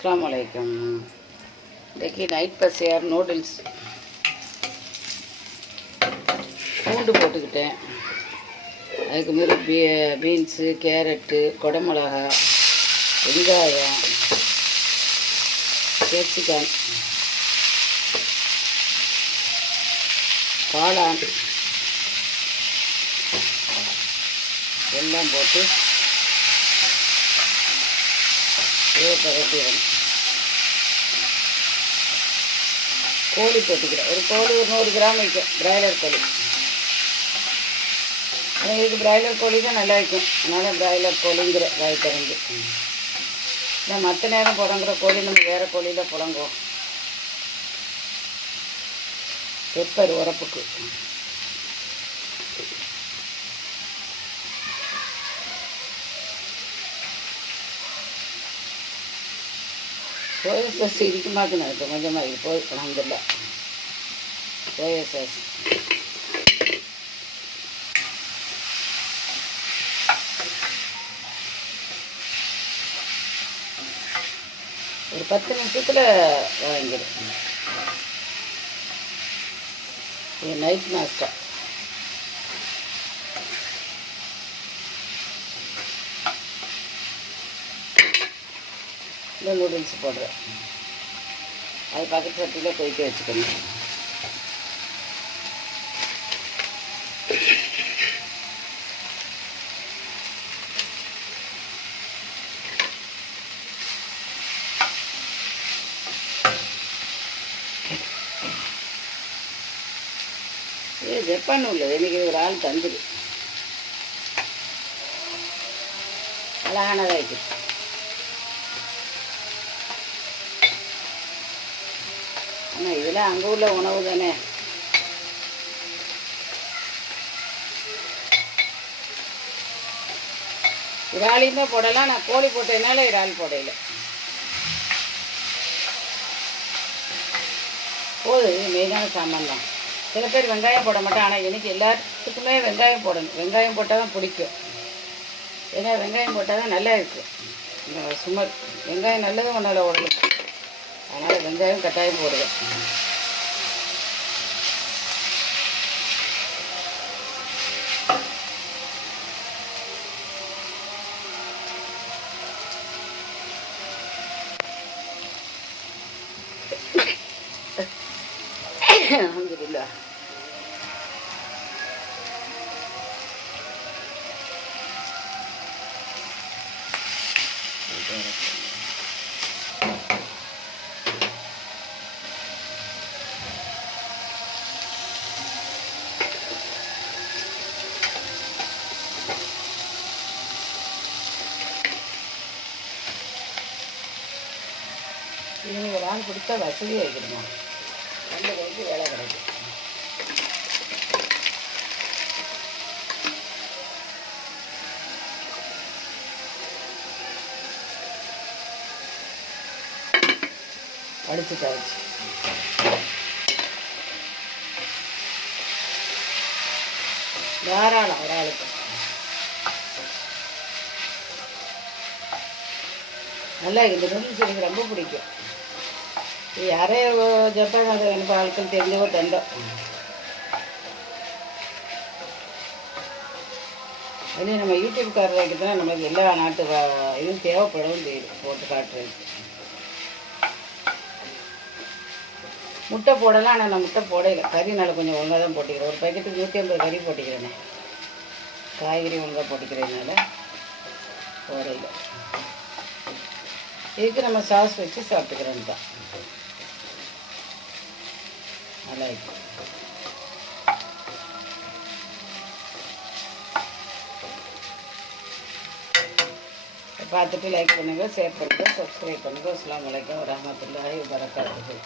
அஸ்ஸலாமு அலைக்கும். இன்றைக்கி நைட் பசியார் நூடுல்ஸ் பூண்டு போட்டுக்கிட்டேன். அதுக்கு மாரி பீன்ஸு, கேரட்டு, குடமிளகா, வெங்காயம், கேப்சிகம், காளான் எல்லாம் போட்டு பரட்டிடணும். கோழி போட்டுக்கிறேன். ஒரு கோழி ஒரு 100 கிராம் வைக்கும், பிராய்லர் கோழி. இதுக்கு பிராய்லர் கோழி தான் நல்லா இருக்கும். அதனால் பிராய்லர் கோழிங்கிற வாய் திறந்து. இல்லை மற்ற நேரம் புடங்குற கோழி நம்ம வேறு கோழியில் புடங்குவோம். பெப்பர் உரப்புக்கு. சோயா சாஸ் இருக்குமாக்குன்னு இருக்கும், கொஞ்சமாக இது போய் அலமதுல்ல. சோயா சாஸ் ஒரு 10 நிமிஷத்தில் வாங்கிடும். இது நைட் நாஸ்டா. இந்த நூடுல்ஸ் போடுறேன். அது பக்கத்து சட்டியில் கொதிக்க வச்சுக்கணும். இது ஜப்பான் உள்ளது. இன்றைக்கி ஒரு ஆள் தந்துடு அழகானதாக இருக்குது. ஆனால் இதெல்லாம் அங்கே உள்ள உணவு தானே. இறாலையும் தான் போடலாம். நான் கோழி போட்டதுனால இறால் போடையில போதும். இது மெயினான சாமான் தான். சில பேர் வெங்காயம் போட மாட்டேன். ஆனால் எனக்கு எல்லாத்துக்குமே வெங்காயம் போடணும். வெங்காயம் போட்டால் தான் பிடிக்கும். ஏன்னா வெங்காயம் போட்டால் தான் நல்லா இருக்குது. இந்த சுமர் வெங்காயம் நல்லதும் ஒன்றால் உடலுக்கு. அதனால் வெங்காயம் கட்டாயம் போடுவேன். அல்ஹம்துலில்லாஹ். இனி ஒரு ஆள் கொடுத்தா வசதியாக வைக்கணுமா? 2 பேருக்கு வேலை கிடைக்கும். அடிச்சுட்டாச்சு. தாராளம் ஒரு ஆளுக்கு. நல்லா இந்த நூடுல்ஸ் எனக்கு ரொம்ப பிடிக்கும். யாரே ஜப்பான் அது எனக்கு ஆட்கள் தெரிஞ்சவோ தந்தோம். அதே நம்ம யூடியூப்காரர் வைக்கிறதுனா நம்மளுக்கு எல்லா நாட்டு இதுவும் தேவைப்படவும் தெரியும் போட்டு காட்டுறதுக்கு. முட்டை போடலாம். ஆனால் நான் முட்டை போடையில. கறினால கொஞ்சம் ஒழுங்காக தான் போட்டுக்கிறேன். ஒரு பேக்கெட்டுக்கு 150 கறி போட்டுக்கிறேனே. காய்கறி ஒழுங்காக போட்டுக்கிறதுனால போடையில. இதுக்கு நம்ம சாஸ் வச்சு சாப்பிட்டுக்கிறோன்னு தான் நல்லா இருக்கும். பார்த்துட்டு லைக் பண்ணுங்கள், ஷேர் பண்ணுங்கள், சப்ஸ்கிரைப் பண்ணுங்கள். அஸ்ஸலாமு அலைக்கும் வரஹ்மத்துல்லாஹி வபரகாத்துஹு.